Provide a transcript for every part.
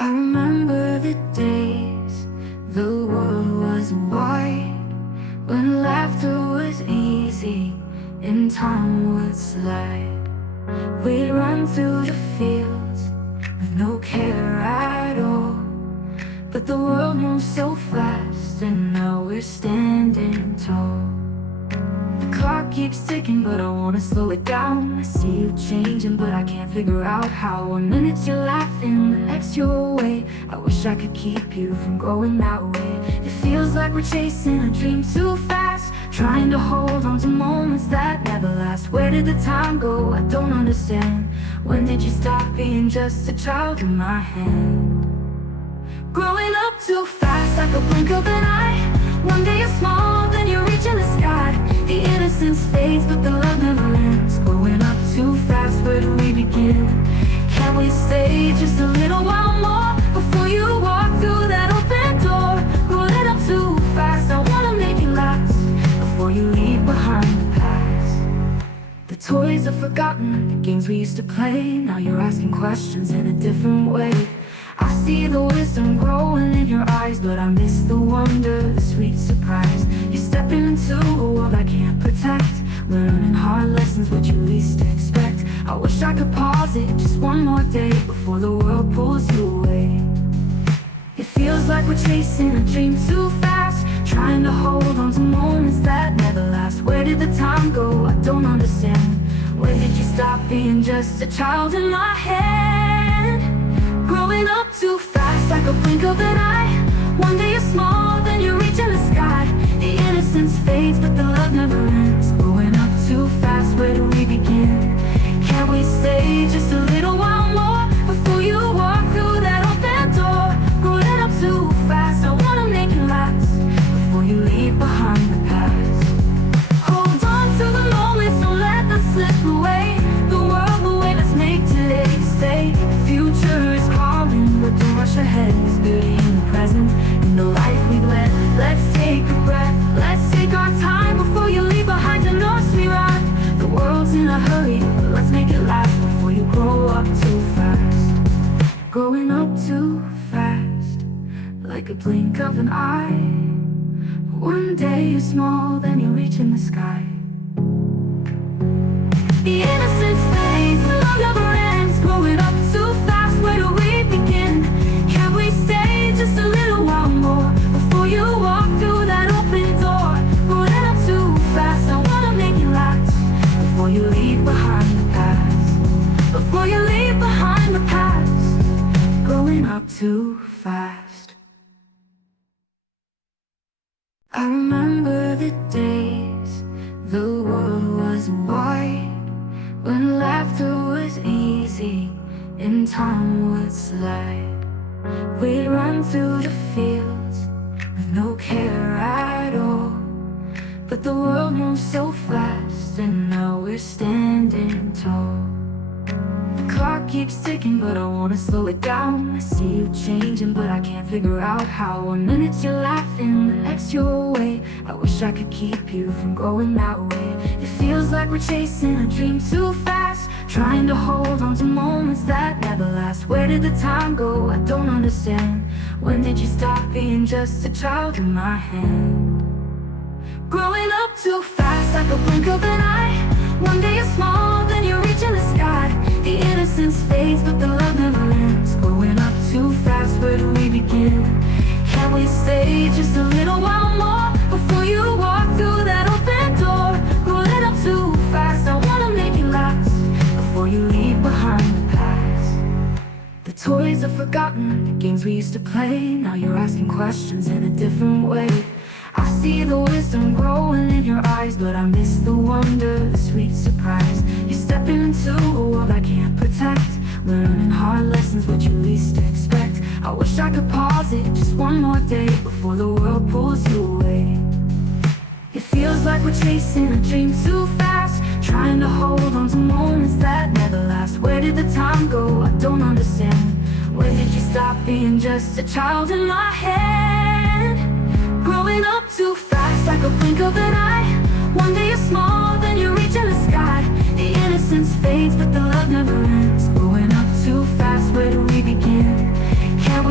I remember the days the world wasn't wide, when laughter was easy and time would slide. We'd run through the fields with no care at all, but the world moves so fast and now we're standing tall. The clock keeps ticking but I wanna slow it down. I see you changing but I can't figure out how. 1 minute you're laughing, the next you're away. I wish I could keep you from going that way. It feels like we're chasing a dream too fast, trying to hold on to moments that never last. Where did the time go? I don't understand. When did you stop being just a child in my hand? Growing up too fast, like a blink of an eye. One day you're small, then you're reaching the sky. The innocence fades, but the love never ends. Growing up too fast, where do we begin? Can we stay just a little while more before you walk through that open door? Growing up too fast, I wanna make it last before you leave behind the past. The toys are forgotten, the games we used to play. Now you're asking questions in a different way. I see the wisdom growing in your eyes, but I miss the wonder, the sweet surprise. You're stepping into a world I can't protect, learning hard lessons, what you least expect. I wish I could pause it just one more day before the world pulls you away. It feels like we're chasing a dream too fast, trying to hold on to moments that never last. Where did the time go? I don't understand. Where did you stop being just a child in my head? Growing up too fast, like a blink of an eye. One day you're small, then you're reaching the sky. The innocence fades, but the love never ends. Growing up too fast, where do we begin? Can we stay just a little while more before you walk through that open door? Growing up too fast, I wanna make it last before you leave behind the past. Hold on to the moments, don't let them slip away. The world will wait, let's make today stay. The future is calling, but don't rush ahead. There's beauty in the present, in the life we've led. Let's take a breath, let's take our time before you leave behind your nursery rhyme. The world's in a hurry, but let's make it last before you grow up too fast. Growing up too fast, like a blink of an eye. One day you're small, then you're reaching the sky. The innocence fades, the love never ends. Growing up too fast, where do we begin? Can we stay just a little while more before you walk through that open door? Growing up too fast, I wanna make it last before you leave behind the past. Before you leave behind the past. Growing up too fast. I remember the days the world wasn't wide, when laughter was easy and time would slide. We'd run through the fields with no care at all, but the world moves so fast and now we're standing tall. The clock keeps ticking but I wanna slow it down. I see you changing but I can't figure out how. 1 minute you're laughing, the next you're away. I wish I could keep you from going that way. It feels like we're chasing a dream too fast, trying to hold on to moments that never last. Where did the time go? I don't understand. When did you stop being just a child in my hand? Growing up too fast, like a blink of an eye. One day you're small, then you're reaching the sky. The innocence fades, but the love never ends. Growing up too fast, where do we begin? Can we stay just a little while more before you walk through that open door? Growing up too fast, I wanna make it last before you leave behind the past. The toys are forgotten, the games we used to play. Now you're asking questions in a different way. I see the wisdom growing in your eyes, but I miss the wonder, the sweet surprise. You're stepping into a world I can't protect, learning hard lessons, what you least expect. I wish I could pause it just one more day before the world pulls you away. It feels like we're chasing a dream too fast, trying to hold on to moments that never last. Where did the time go? I don't understand. When did you stop being just a child in my head? Growing up too fast, like a blink of an eye. One day you're small, then you're reaching the sky. The innocence fades, but the love never ends. Growing up too fast, where do we begin? Can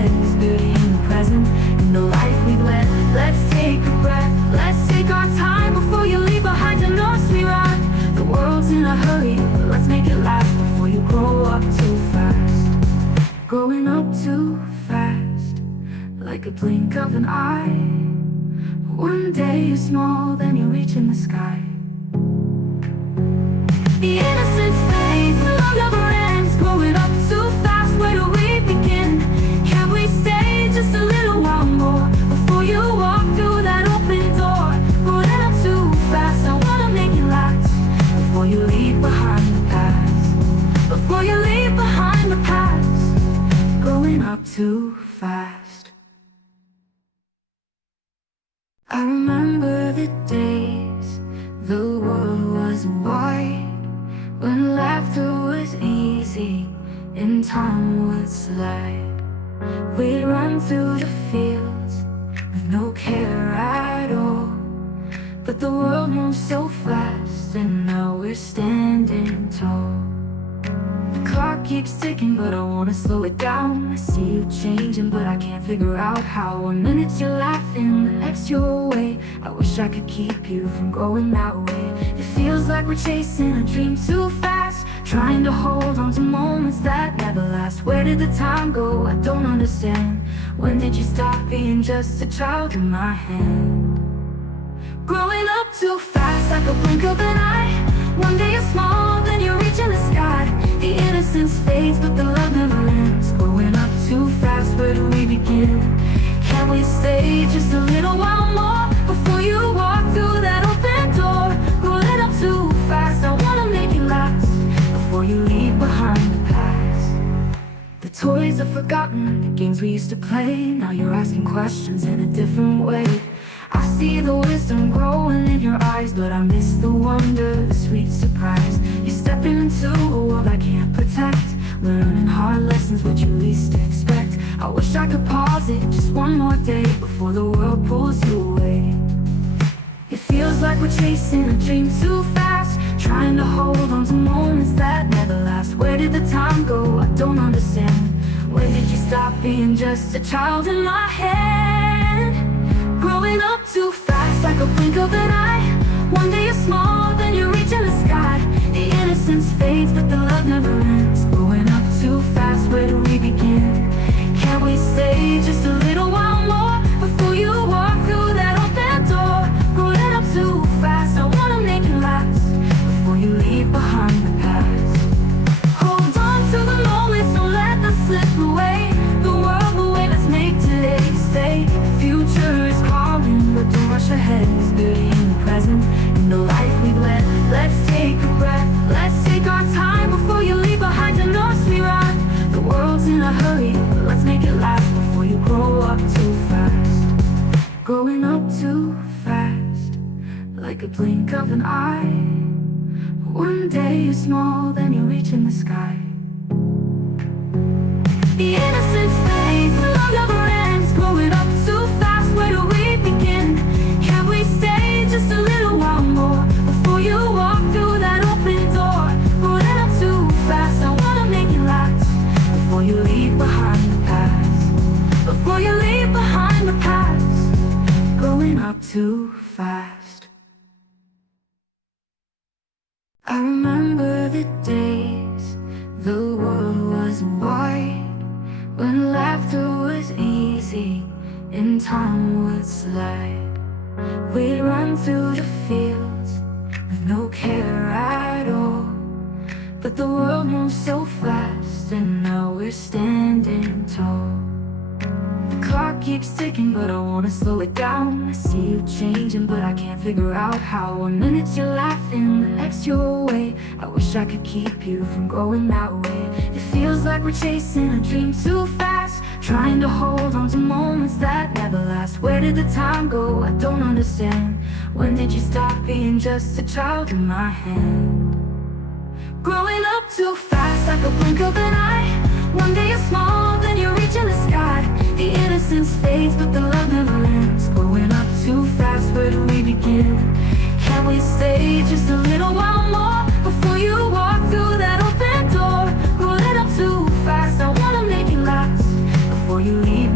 ahead. There's beauty in the present, in the life we've led. Let's take a breath, let's take our time before you leave behind your nursery rhyme. The world's in a hurry, but let's make it last before you grow up too fast. Growing up too fast, like a blink of an eye. One day you're small, then you reach in the sky. The innocence fades, the love never ends. Growing up too fast, where do we begin? Can we stay just a little while more before you walk through that open door? Growing up too fast, I wanna make it last before you leave behind the past. Before you leave behind the past. Growing up too fast. I remember the days the world wasn't wide, when laughter was easy and time would slide. We'd run through the fields with no care at all. But the world moves so fast, and now we're standing tall. The clock keeps ticking, but I wanna slow it down. I see you changing, but I can't figure out how. 1 minute you're laughing, the next you're away. I wish I could keep you from going that way. It feels like we're chasing a dream too fast, trying to hold on to moments that never last. Where did the time go? I don't understand. When did you stop being just a child in my hand? Growing up too fast, like a blink of an eye. One day you're small, then you reach in the sky. The innocence fades, but the love never ends. Growing up too fast, where do we begin? Can we stay just a little while more before you walk through that open door? Growing up too fast, I wanna make it last before you leave behind the past. The toys are forgotten, the games we used to play. Now you're asking questions in a different way. I see the wisdom growing in your eyes, but I miss the wonder, the sweet surprise. You're stepping into a world I can't protect, learning hard lessons which you least expect. I wish I could pause it just one more day before the world pulls you away. It feels like we're chasing a dream too fast, trying to hold on to moments that never last. Where did the time go? I don't understand. When did you stop being just a child in my head? Growing up too fast, like a blink of an eye. One day you're small, then you reach in the sky. The innocence fades, but the love never ends. Growing up too fast, where do we begin? Can we stay just a little while more before you walk through that open door? Growing up too fast, I wanna make it last before you leave behind the past. Hold on to the moments, don't let them slip away. The world away, let's make today stay. The future is calling, but don't rush ahead. There's beauty in the present, in the life we've led. Let's take a breath, let's take our time before you leave behind your nursery rhyme. The world's in a hurry, but let's make it last before you grow up too fast. Growing up too fast, like a blink of an eye. One day you're small, then you reach in the sky. The innocence fades, the love never ends. Growing up too fast, where do we begin? Can we stay just a little while more before you walk through that open door? Growing up too fast, I wanna make it last before you leave behind the past. Before you leave behind the past. Growing up too fast. I remember the days the world wasn't wide, when laughter was easy and time would slide. We'd run through the fields with no care at all. But the world moves so fast, and now we're standing tall. The clock keeps ticking, but I wanna slow it down. I see you changing, but I can't figure out how. 1 minute you're laughing, the next you're away. I wish I could keep you from going that way. It feels like we're chasing a dream too fast, trying to hold on to moments that never last. Where did the time go? I don't understand. When did you stop being just a child in my hand? Growing up too fast, like a blink of an eye. One day you're small, then you reach in the sky. The innocence fades, but the love never ends. Growing up too fast, where do we begin? Can we stay just a little while more before you walk through that open door? Growing up too fast, I wanna make it last before you leave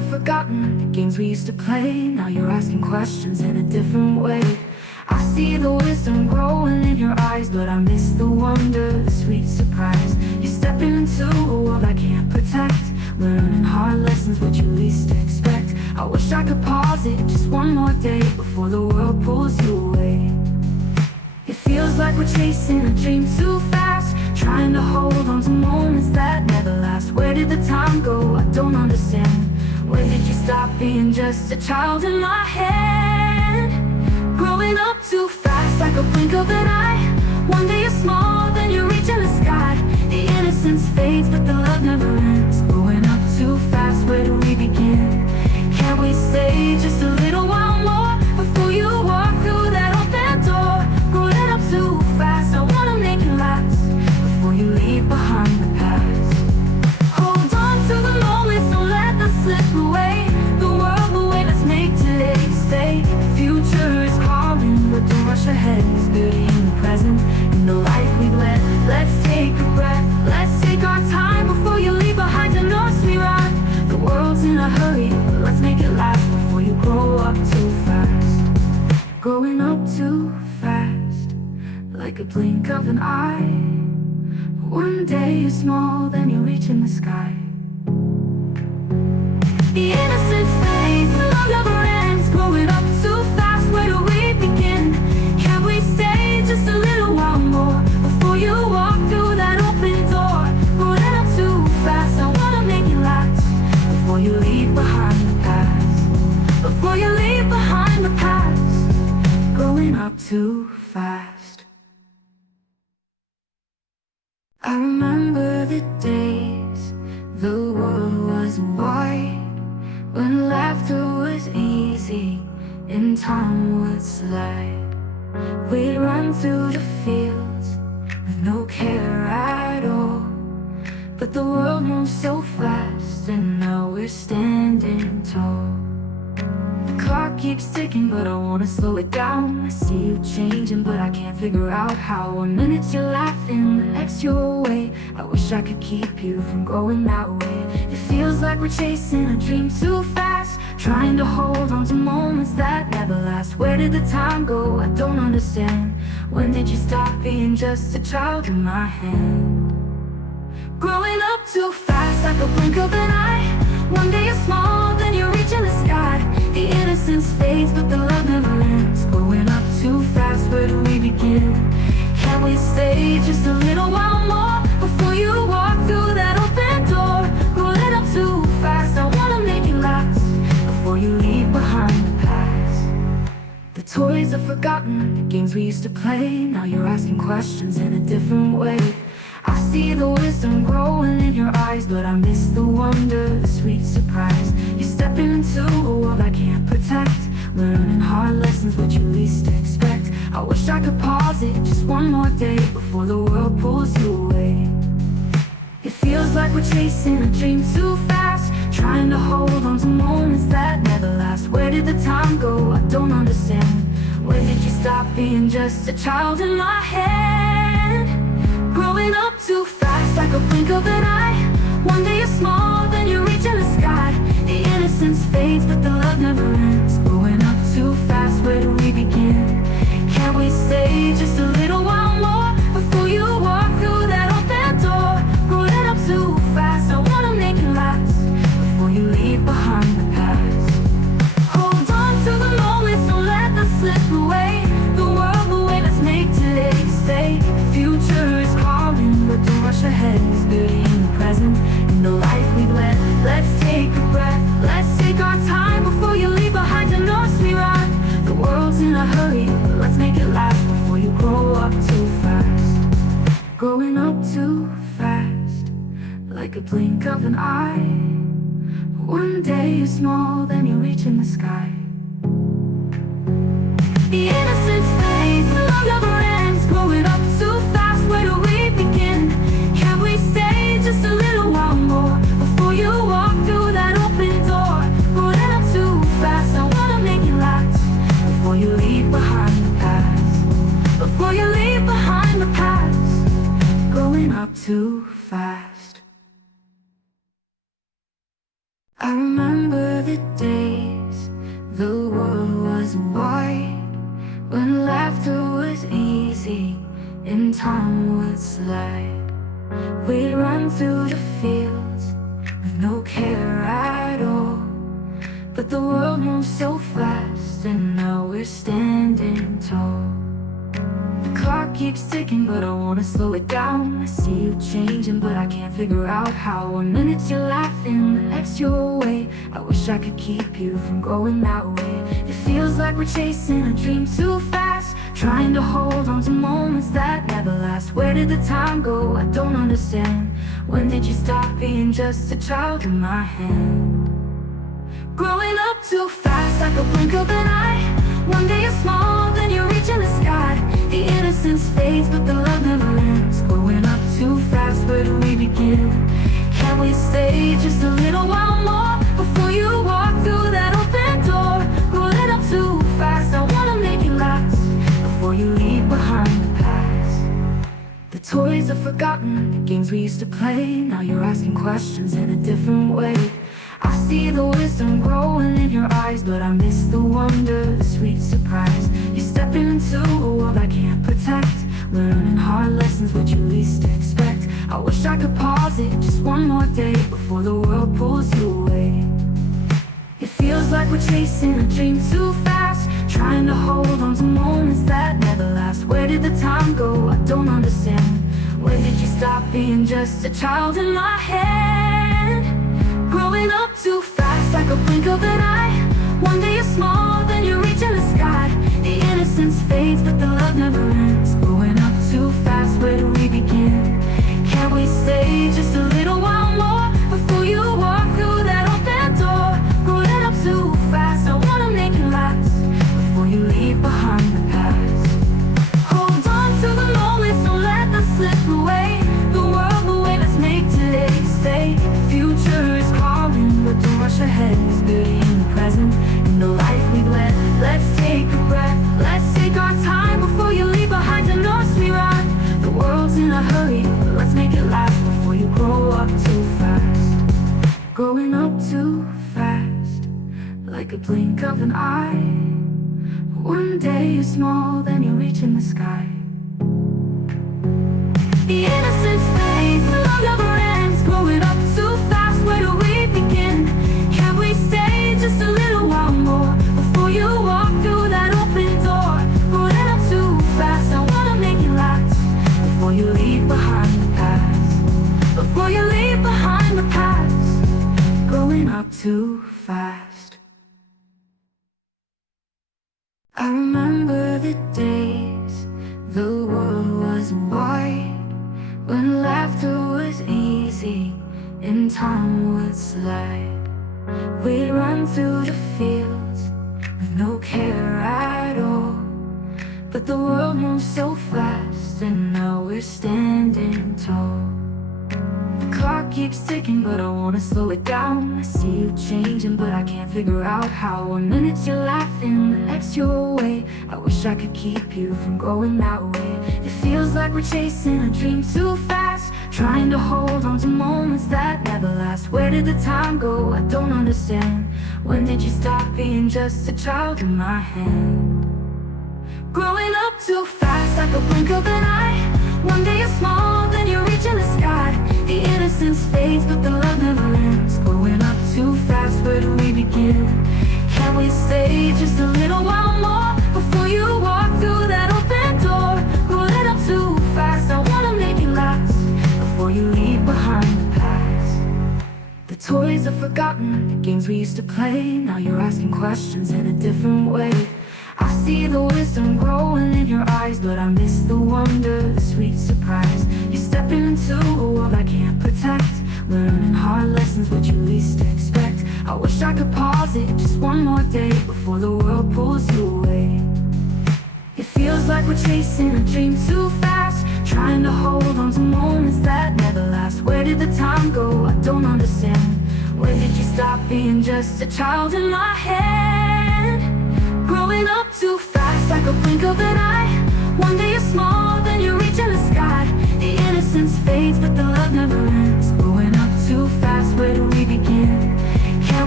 are forgotten, the games we used to play. Now you're asking questions in a different way. I see the wisdom growing in your eyes, but I miss the wonder, the sweet surprise. You're stepping into a world I can't protect, learning hard lessons which you least expect. I wish I could pause it just one more day before the world pulls you away. It feels like we're chasing a dream too fast, trying to hold on to moments that never last. Where did the time go? I don't understand. When did you stop being just a child in my head? Growing up too fast, like a blink of an eye. One day you're small, then you're reaching the sky. The innocence fades, but the love never ends. Growing up too fast, where do we begin? Can't we stay just a little while more before you walk through that open door? Growing up too fast, I wanna make it last before you leave behind the past. Hold on to the moments, don't let them slip away. The world will wait, let's make today stay. The future is calling, but don't rush ahead. It's beauty in the present, in the life we've led. Let's take a breath, let's take our time before you leave behind your nursery rhyme. The world's in a hurry, but let's make it last before you grow up too fast. Growing up too fast, like a blink of an eye. One day you're small, then you're reaching the sky. The innocence fades, the love never ends. Growing up too fast, where do we begin? Can we stay just a little while more before you walk through that open door? Growing up too fast, I wanna make it last before you leave behind the past. Before you leave behind the past. Growing up too fast. I remember the days the world wasn't wide, when laughter was easy and time would slide. We'd run through the fields with no care at all, but the world moves so fast and now we're standing tall. The clock keeps ticking, but I wanna slow it down. I see you changing, but I can't figure out how. 1 minute you're laughing, the next you're away. I wish I could keep you from going that way. It feels like we're chasing a dream too fast, trying to hold on to moments that never last. Where did the time go? I don't understand. When did you stop being just a child in my hand? Growing up too fast, like a blink of an eye. One day you're small, then you're reaching the sky. The innocence fades, but the love never ends. Growing up too fast, where do we begin? Can we stay just a little while more before you walk through that open door? Growing up too fast, I wanna make it last before you leave behind the past. The toys are forgotten, the games we used to play. Now you're asking questions in a different way. I see the wisdom growing in your eyes, but I miss the wonder, the sweet surprise. You're stepping into a world I can't protect, learning hard lessons which you least expect. I wish I could pause it just one more day before the world pulls you away. It feels like we're chasing a dream too fast, trying to hold on to moments that never last. Where did the time go? I don't understand. When did you stop being just a child in my head? Growing up too fast, like a blink of an eye. One day you're small, then you're reaching the sky. The innocence fades, but the love never ends. Growing up too fast, where do we begin? Can we stay just a little while more before you walk through that open door? Growing up too fast, I wanna make it last before you leave behind the past. Hold on to the moments, don't let them slip away. The world will wait, let's make today stay. The future is calling, but don't rush ahead. It's beauty in the present, in the life we've led. Let's take a breath, let's take our time before you leave behind your nursery rhyme. The world's in a hurry, but let's make it last before you grow up too fast. Growing up too fast, like a blink of an eye. One day you're small, then you're reaching the sky. The innocence fades, the love never ends. Growing up too fast, where do we begin? Can we stay just a little while more before you walk through that open door? Growing up too fast, I wanna make it last before you leave behind the past. Before you leave behind the past. Growing up too fast. I remember remember the days the world wasn't wide, when laughter was easy and time would slide. We'd run through the fields with no care at all, but the world moves so fast and now we're standing tall. The clock keeps ticking but I wanna slow it down. I see you changing but I can't figure out how. 1 minute you're laughing, the next you're away. I wish I could keep you from going that way. It feels like we're chasing a dream too fast, trying to hold on to moments that never last. Where did the time go? I don't understand. When did you stop being just a child in my hand? Growing up too fast, like a blink of an eye. One day you're small, then you're reaching the sky. The innocence fades, but the love never ends. Growing up too fast, where do we begin? Can we stay just a little while more before you walk through that open door? Growing up too fast, I wanna make it last before you leave behind the past. The toys are forgotten, the games we used to play. Now you're asking questions in a different way. I see the wisdom growing in your eyes, but I miss the wonder, the sweet surprise. You're stepping into a world I can't protect, learning hard lessons which you least expect. I wish I could pause it just one more day before the world pulls you away. It feels like we're chasing a dream too fast, trying to hold on to moments that never last. Where did the time go? I don't understand. When did you stop being just a child in my head? Growing up too fast, like a blink of an eye. One day you're small, then you're reaching the sky. The innocence fades, but the love never ends. Growing up too fast, where do we begin? Can we stay just a little while more before you walk through that open door? Growing up too fast, I wanna make it last before you leave behind the past. Hold on to the moments, don't let them slip away. The world away, let's make today stay. The future is calling, but don't rush ahead. There's beauty in the present, in the life we've led. Let's take a breath, let's take our time before you leave behind the nursery rhyme. The world's in a hurry, but let's make it last before you grow up too fast. Growing up too fast, like a blink of an eye. One day you're small, then you're reaching the sky. The innocence fades, the love never ends. Growing up too fast, where do we begin? Can we stay just a little while more before you walk through that open door? Growing up too fast, I wanna make it last before you leave behind the past. Before you leave behind the past. Growing up too fast. I remember the days the world wasn't wide, when laughter was easy and time would slide. We'd run through the fields with no care at all, but the world moves so fast and now we're standing tall. The clock keeps ticking but I wanna slow it down. I see you changing but I can't figure out how. 1 minute you're laughing, the next you're away. I wish I could keep you from going that way. It feels like we're chasing a dream too fast, trying to hold on to moments that never last. Where did the time go? I don't understand. When did you stop being just a child in my hand? Growing up too fast, like a blink of an eye. One day you're small, then you're reaching the sky. The innocence fades, but the love never ends. Growing up too fast, where do we begin? Can we stay just a little while more before you walk through that open door? Growing up too fast, I wanna make it last before you leave behind the past. The toys are forgotten, the games we used to play. Now you're asking questions in a different way. I see the wisdom growing in your eyes, but I miss the wonder, the sweet surprise. You're stepping into a world I can't protect, learning hard lessons which you least expect. I wish I could pause it just one more day before the world pulls you away. It feels like we're chasing a dream too fast, trying to hold on to moments that never last. Where did the time go? I don't understand. When did you stop being just a child in my head? Growing up too fast, like a blink of an eye. One day you're small, then you're reaching the sky. The innocence fades, but the love never ends. Growing up too fast, where do we begin? Can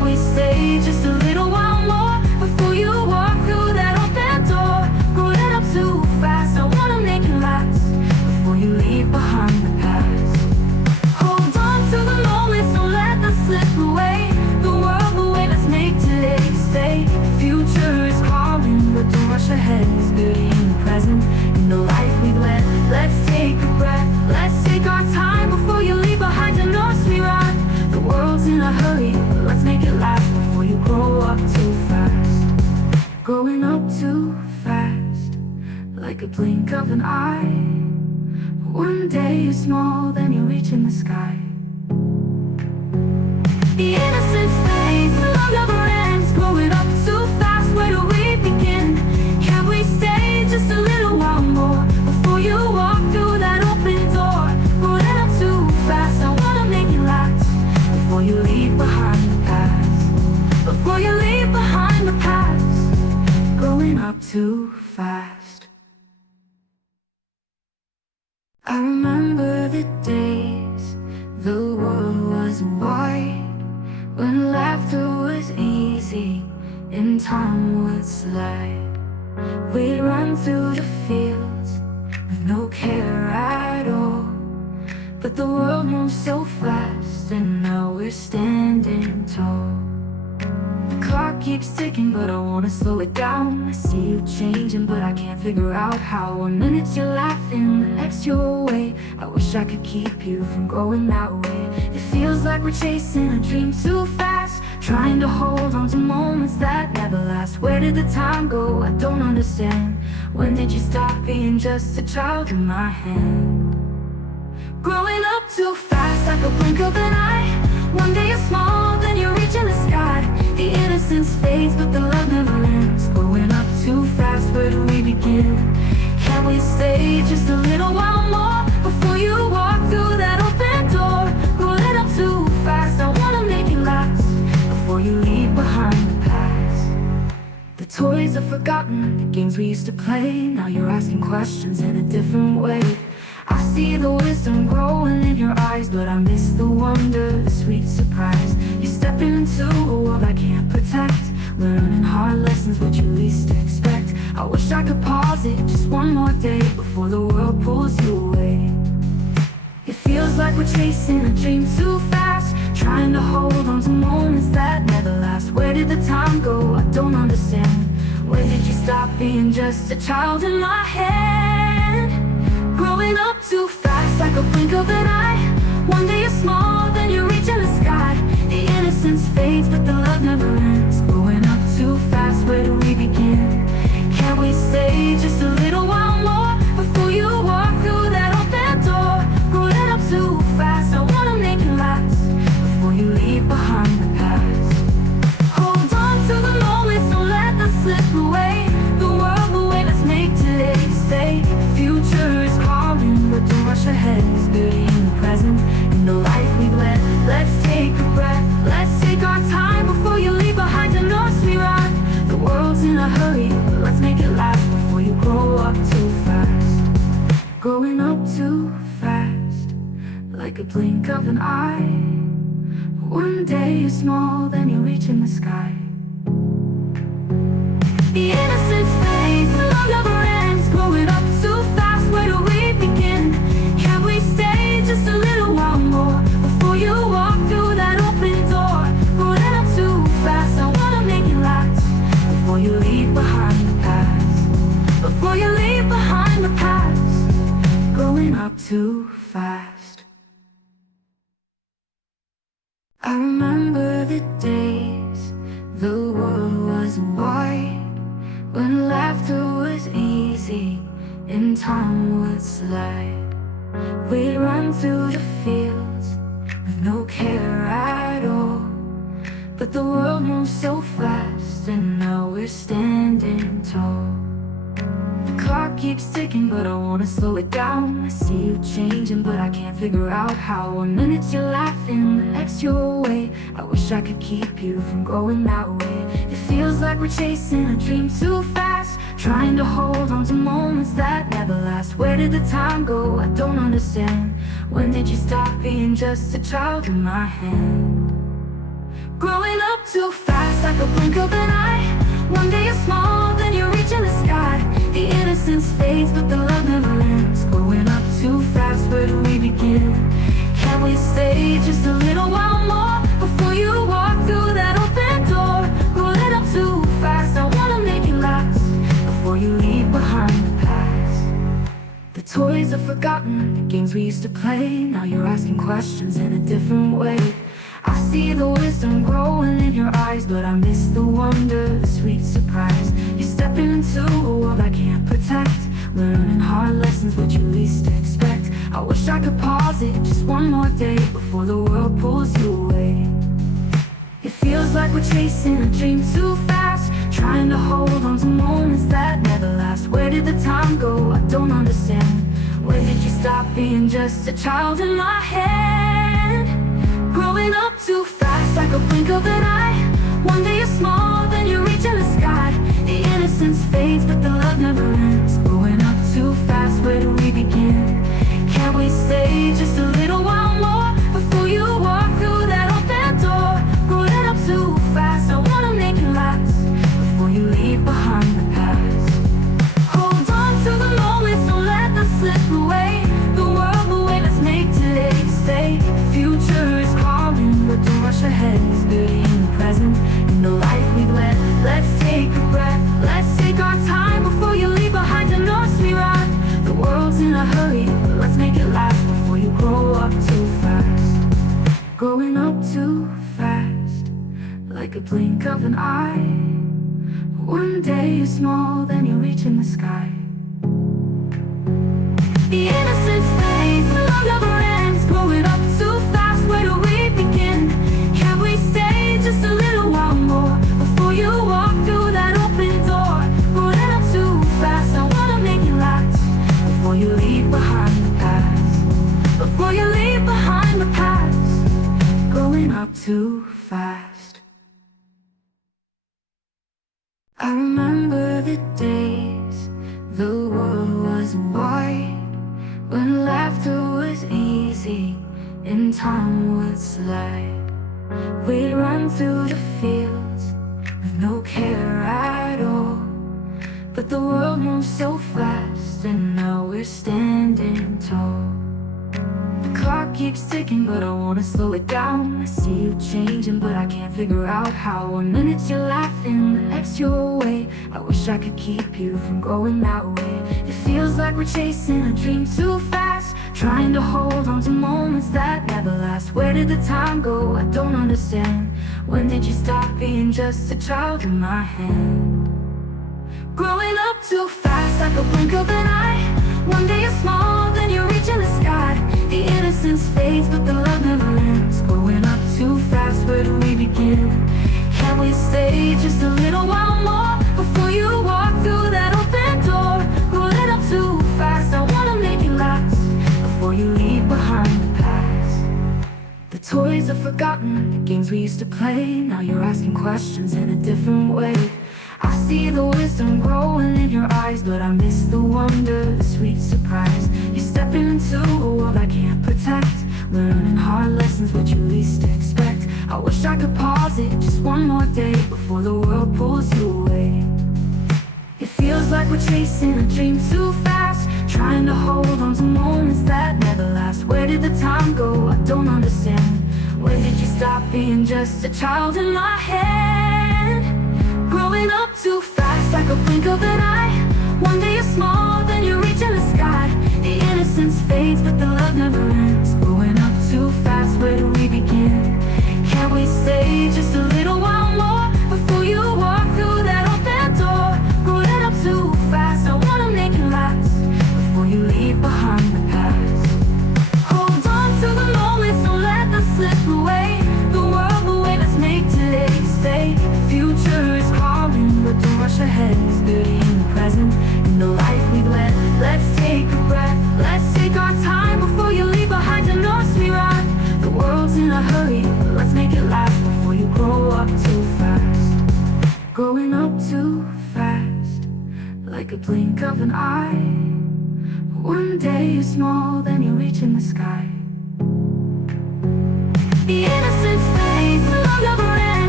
we stay just a little while more before you walk through that open door? Growing up too fast, I wanna make it last before you leave behind the past. Hold on to the moments, don't let them slip away. The world away, let's make today stay. The future is calling, but don't rush ahead. It's beauty in the present, in the life we've led. Let's take a breath, let's take our time before you leave behind a nursery rhyme. The world's in a hurry, but let's make it last before you grow up too fast. Growing up too fast, like a blink of an eye. One day you're small, then you reach in the sky. The innocence fades, the love never ends. Growing up too fast, where do we begin? Can we stay just a little while more before you walk through that open door? Growing up too fast, I wanna make it last before you leave behind the past. Before you leave behind the past. Growing up too fast. I remember the days the world wasn't wide, when laughter was easy and time would slide. We'd run through the fields with no care at all. But the world moves so fast, and now we're standing tall. The clock keeps ticking, but I wanna slow it down. I see you changing, but I can't figure out how. 1 minute you're laughing, the next you're away. I wish I could keep you from going that way. It feels like we're chasing a dream too fast, trying to hold on to moments that never last. Where did the time go? I don't understand. When did you stop being just a child in my hand? Growing up too fast, like a blink of an eye. One day you're small, then you reach in the sky. The innocence fades, but the love never ends. Growing up too fast, where do we begin? Can we stay just a little while more before you walk through that open door? Growing up too fast, I wanna make it last before you leave behind the past. The toys are forgotten, the games we used to play. Now you're asking questions in a different way. I see the wisdom growing in your eyes, but I miss the wonder, the sweet surprise. You step into a world I can't protect, learning hard lessons which you least expect. I wish I could pause it just one more day before the world pulls you away. It feels like we're chasing a dream too fast, trying to hold on to moments that never last. Where did the time go? I don't understand. When did you stop being just a child in my hand? Growing up too fast, like a blink of an eye. One day you're small, then you reach in the sky. The innocence fades, but the love never ends. Growing up too fast, where do we begin? Can we stay just a little while more before you walk through that open door? Growing up too fast, I wanna make it last before you leave behind the past. Hold on to the moments, don't let them slip away. The world away, let's make today stay. The future is calling, but don't rush ahead. It's beauty in the present, in the life we've led. Let's take a breath, let's take our time before you leave behind a nursery rhyme. The world's in a hurry, but let's make it last before you grow up too fast. Growing up too fast, like a blink of an eye. One day you're small, then you reach in the sky. The innocence fades, the love never ends. Growing up too fast, where do we begin? Can we stay just a little while more before you walk through that open door? Growing up too fast, I wanna make it last before you leave behind the past. Before you leave behind the past. Growing up too fast. I remember the days the world wasn't wide, when laughter was easy and time would slide. We'd run through the fields with no care at all. But the world moves so fast, and now we're standing tall. The clock keeps ticking, but I wanna slow it down. I see you changing, but I can't figure out how. 1 minute you're laughing, the next you're away. I wish I could keep you from going that way. It feels like we're chasing a dream too fast, trying to hold on to moments that never last. Where did the time go? I don't understand. When did you stop being just a child in my hand? Growing up too fast, like a blink of an eye. One day you're small, then you're reaching the sky. The innocence fades, but the love never ends. Growing up too fast, where do we begin? Can we stay just a little while more before you walk through that open door? Growing up too fast, I wanna make it last before you leave behind the past. The toys are forgotten, the games we used to play. Now you're asking questions in a different way. I see the wisdom growing in your eyes, but I miss the wonder, the sweet surprise. You're stepping into a world I can't protect, learning hard lessons which you least expect. I wish I could pause it just one more day before the world pulls you away. It feels like we're chasing a dream too fast, trying to hold on to moments that never last. Where did the time go? I don't understand. When did you stop being just a child in my head? Growing up too fast, like a blink of an eye. One day you're small, then you're reaching the sky. The innocence fades, but the love never ends. Growing up too fast, where do we begin? Can we stay just a little while more before you walk through that open door? Growing up too fast, I wanna make it last before you leave behind the past. Hold on to the moments, don't let them slip away. The world away, let's make today stay. The future is calling, but don't rush ahead. It's beauty in the present, in the life we've led. Let's take a breath, let's take our time before you leave behind your nursery rhyme. The world's in a hurry, but let's make it last before you grow up too fast. Growing up too fast, like a blink of an eye. One day you're small, then you're reaching the sky. The innocence fades, the love never ends. Growing up too fast, where do we begin? Can we stay just a little while more before you walk through that open door? Growing up too fast, I wanna make it last before you leave behind the past. Before you leave behind the past. Growing up too fast. I remember the days the world wasn't white, when laughter was easy and time would slide. We'd run through the fields with no care at all. But the world moves so fast, and now we're standing tall. The clock keeps ticking, but I wanna slow it down. I see you changing, but I can't figure out how. 1 minute you're laughing, the next you're away. I wish I could keep you from going that way. It feels like we're chasing a dream too fast, trying to hold on to moments that never last. Where did the time go? I don't understand. When did you stop being just a child in my hand? Growing up too fast, like a blink of an eye. One day you're small, then you're reaching the sky. The innocence fades, but the love never ends. Growing up too fast, where do we begin? Can we stay just a little while more before you walk through that open door? Growing up too fast, I wanna make it last before you leave behind the past. The toys are forgotten, the games we used to play. Now you're asking questions in a different way. I see the wisdom growing in your eyes, but I miss the wonder, the sweet surprise. You're stepping into a world I can't protect, learning hard lessons which you least expect. I wish I could pause it just one more day before the world pulls you away. It feels like we're chasing a dream too fast, trying to hold on to moments that never last. Where did the time go? I don't understand. When did you stop being just a child in my head? Growing up too fast, like a blink of an eye. One day you're small, then you're reaching the sky. The innocence fades, but the love never ends. Growing up too fast, where do we begin? Can we stay just a little while more before you walk through that open door? Growing up too fast, I wanna make it last before you leave behind the past. Hold on to the moments, don't let them slip away. The world away, let's make today stay. The future is calling, but don't rush ahead. It's beauty in the present, in the life we've led. Let's take a breath, let's take our time before you leave behind your nursery rhyme. The world's in a hurry, but let's make it last before you grow up too fast. Growing up too fast, like a blink of an eye. One day you're small, then you're reaching the sky. The innocence fades, the love never ends.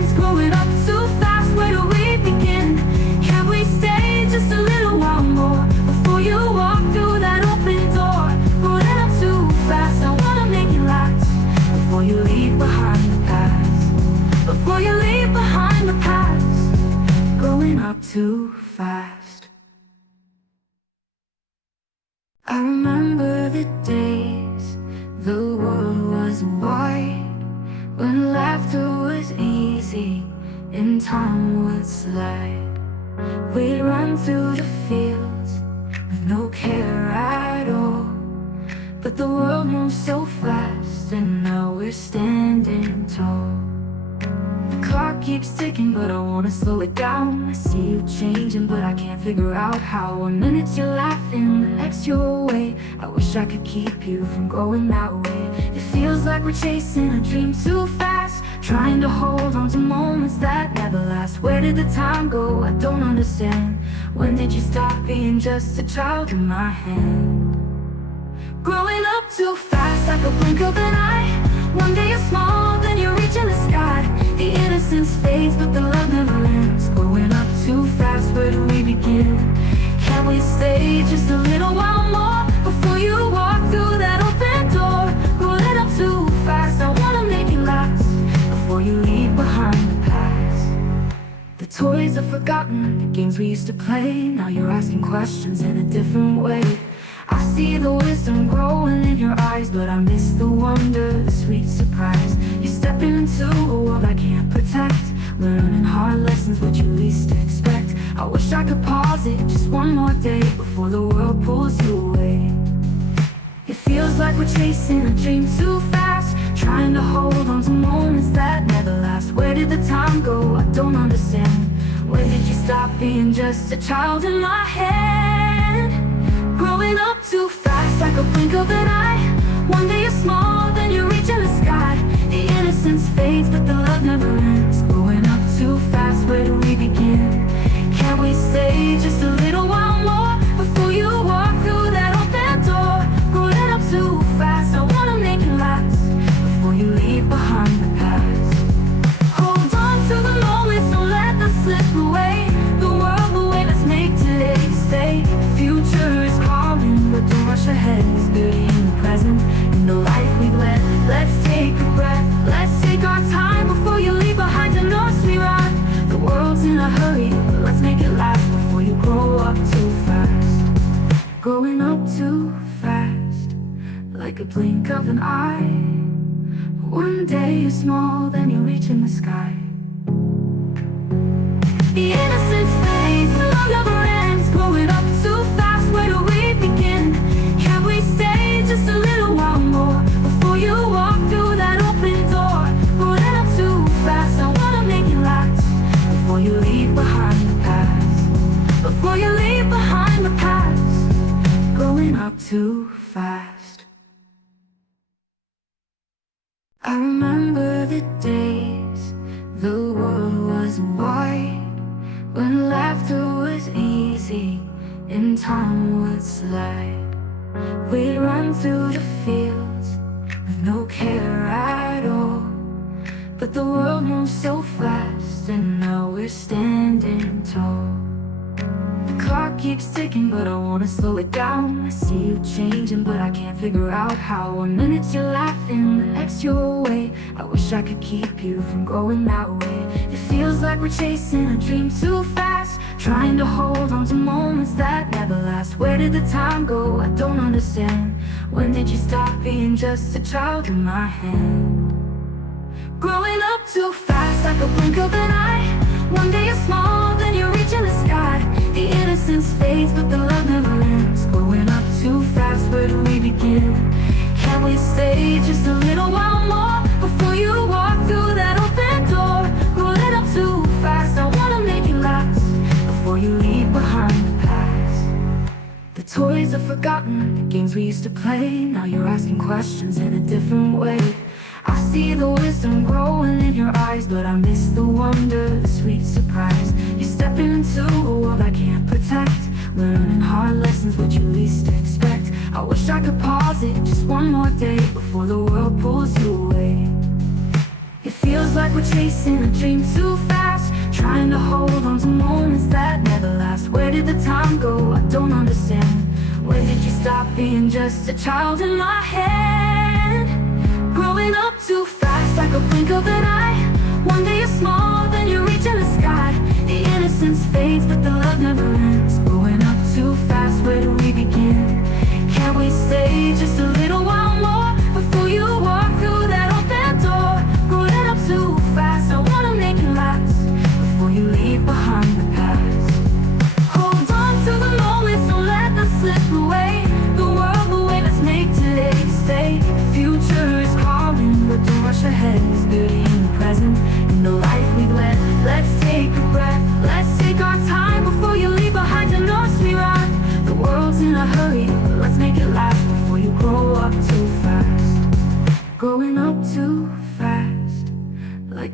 But the world moves so fast, and now we're standing tall. The clock keeps ticking, but I wanna slow it down. I see you changing, but I can't figure out how. 1 minute you're laughing, the next you're away. I wish I could keep you from going that way. It feels like we're chasing a dream too fast, trying to hold on to moments that never last. Where did the time go? I don't understand. When did you stop being just a child in my hand? Growing up too fast, like a blink of an eye. One day you're small, then you're reaching the sky. The innocence fades, but the love never ends. Growing up too fast, where do we begin? Can we stay just a little while more before you walk through that open door? Growing up too fast, I wanna make it last before you leave behind the past. The toys are forgotten, the games we used to play. Now you're asking questions in a different way. I see the wisdom growing in your eyes, but I miss the wonder, the sweet surprise. You're stepping into a world I can't protect, learning hard lessons which you least expect. I wish I could pause it just one more day before the world pulls you away. It feels like we're chasing a dream too fast, trying to hold on to moments that never last. Where did the time go? I don't understand. When did you stop being just a child in my head? Growing up too fast, like a blink of an eye. One day you're small, then you're reaching the sky. The innocence fades, but the love never ends. Growing up too fast, where do we begin? Can we stay just a little while more before you walk through that open door? Growing up too fast, I wanna make it last before you leave behind the past. Hold on to the moments, don't let them slip away. The world away, let's make today stay. The future is calling, but don't rush ahead. It's beauty in the present, in the life we've led. Let's take a breath, let's take our time before you leave behind the nursery rhyme. The world's in a hurry, but let's make it last before you grow up too fast. Growing up too fast, like a blink of an eye. One day you're small, then you're reaching the sky. The innocence fades, the love never ends. Growing up too fast, where do we begin? Can we stay just a little while more before you walk through that open door? Growing up too fast, I wanna make it last before you leave behind the past. Before you leave behind the past. Growing up too fast. I remember the days the world wasn't wide, when laughter was easy and time would slide. We'd run through the fields with no care at all. But the world moves so fast, and now we're standing tall. The clock keeps ticking, but I wanna slow it down. I see you changing, but I can't figure out how. 1 minute you're laughing, the next you're away. I wish I could keep you from going that way. It feels like we're chasing a dream too fast, trying to hold on to moments that never last. Where did the time go? I don't understand. When did you stop being just a child in my hand? Growing up too fast, like a blink of an eye. One day you're small, then you're reaching the sky. The innocence fades, but the love never ends. Growing up too fast, where do we begin? Can we stay just a little while more before you walk through that open door? Growing up too fast, I wanna make it last before you leave behind the past. The toys are forgotten, the games we used to play. Now you're asking questions in a different way. I see the wisdom growing in your eyes, but I miss the wonder, the sweet surprise. You're stepping into a world I can't protect, learning hard lessons which you least expect. I wish I could pause it just one more day before the world pulls you away. It feels like we're chasing a dream too fast, trying to hold on to moments that never last. Where did the time go? I don't understand. When did you stop being just a child in my head? Growing up too fast, like a blink of an eye. One day you're small, then you're reaching the sky. The innocence fades, but the love never ends. Growing up too fast, where do we begin? Can we stay just a little while more before you walk through that open door? Growing up too fast, I wanna make it last before you leave behind the past. Hold on to the moments, don't let them slip away. The world away, let's make today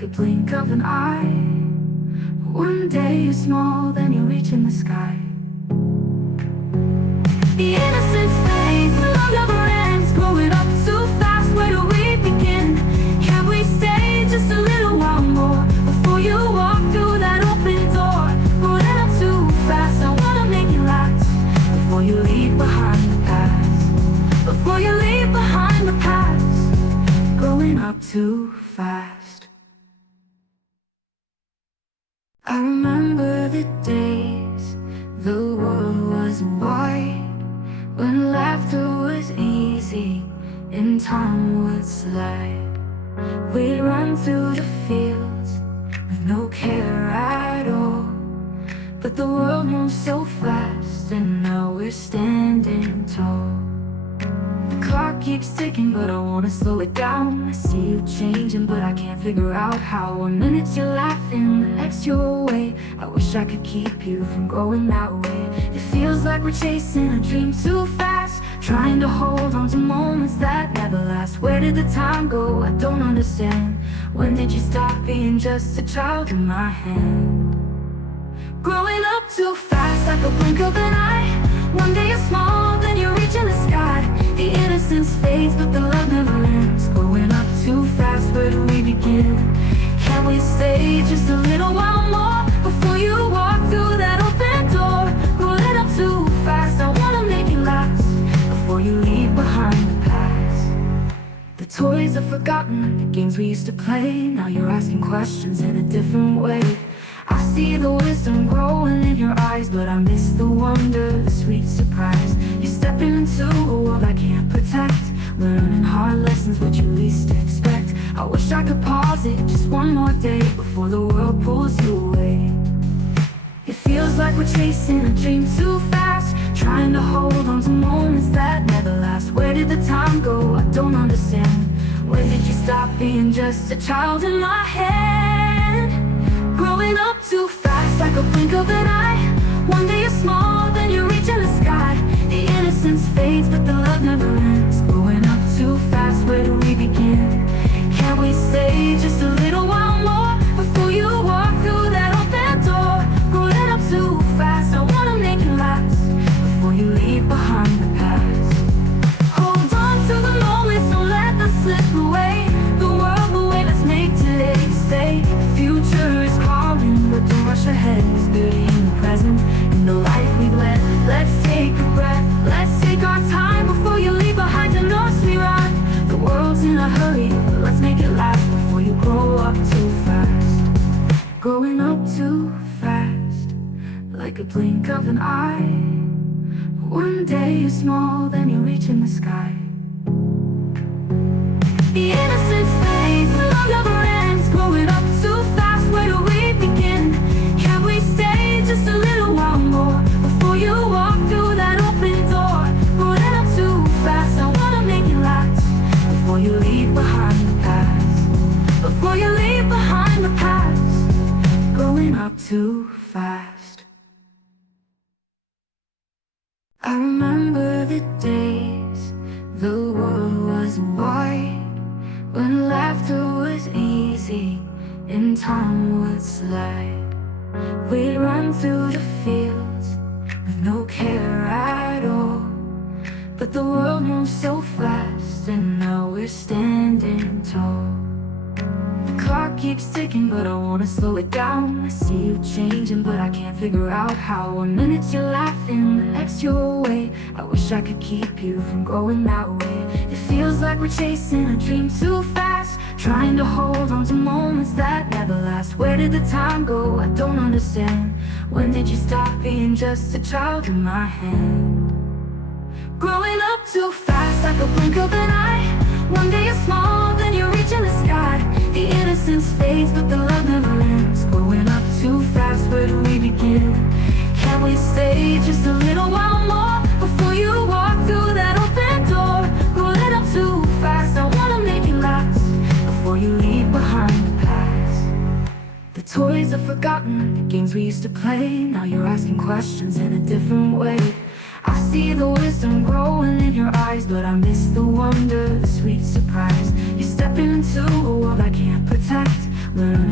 like a blink of an eye. One day you're small, then you reach in the sky. The innocence fades, the love never ends. Growing up too fast, where do we begin? Can we stay just a little while more before you walk through that open door? Growing up too fast, I wanna make it last. Before you leave behind the past, before you leave behind the past. Growing up too fast. I remember the days the world wasn't wide, when laughter was easy and time would slide. We'd run through the fields with no care at all. But the world moves so fast, and now we're standing tall. The clock keeps ticking, but I wanna slow it down. I see you changing, but I can't figure out how. 1 minute you're laughing, the next you're away. I wish I could keep you from going that way. It feels like we're chasing a dream too fast, trying to hold on to moments that never last. Where did the time go? I don't understand. When did you stop being just a child in my hand? Growing up too fast, like a blink of an eye. One day you're small, then you reach in the sky. The innocence fades, but the love never ends. Growing up too fast, where do we begin? Can we stay just a little while more before you walk through that open door? Growing up too fast, I wanna make it last. Before you leave behind the past. The toys are forgotten, the games we used to play. Now you're asking questions in a different way. I see the wisdom growing in your eyes, but I miss the wonder, the sweet surprise. You're stepping into a world I can't protect, learning hard lessons which you least expect. I wish I could pause it just one more day before the world pulls you away. It feels like we're chasing a dream too fast, trying to hold on to moments that never last. Where did the time go? I don't understand. When did you stop being just a child in my head? Growing up too fast, like a blink of an eye. One day you're small, then you reach in the sky. The innocence fades, but the love never ends. Growing up too fast, where do we begin? Can we stay just a little while more before you walk through that open door? Growing up too fast, I wanna make it last. Before you leave behind the past. Hold on to the moments, don't let them slip away. The world the way, let's make today stay. The future is calling, but don't rush ahead. It's beauty in the present, in the life we've led. Let's take a breath, let's take our time before you leave behind the nursery rhyme. The world's in a hurry, but let's make it last before you grow up too fast. Growing up too fast, like a blink of an eye. One day you're small, then you reach in the sky. The innocence fades, the love never ends. Growing up too fast, where do we begin? Can we stay just a little while more before you walk through that open door? Growing up too fast, I wanna make it last. Before you leave behind the past, before you leave behind the past. Growing up too fast. I remember the days the world wasn't wide, when laughter was easy and time would slide. We'd run through the fields with no care at all. But the world moves so fast, and now we're standing tall. The clock keeps ticking, but I wanna slow it down. I see you changing, but I can't figure out how. 1 minute you're laughing, the next you're away. I wish I could keep you from going that way. It feels like we're chasing a dream too fast, trying to hold on to moments that never last. Where did the time go? I don't understand. When did you stop being just a child in my hand? Growing up too fast, like a blink of an eye. One day you're small, then you reach in the sky. The innocence fades, but the love never ends. Growing up too fast, where do we begin? Can we stay just a little while more before you walk through that open door? Growing up too fast, I wanna make it last. Before you leave behind the past. The toys are forgotten, the games we used to play. Now you're asking questions in a different way. I see the wisdom growing in your eyes, but I miss the wonder, the sweet surprise. You're stepping into a world I can't protect, learn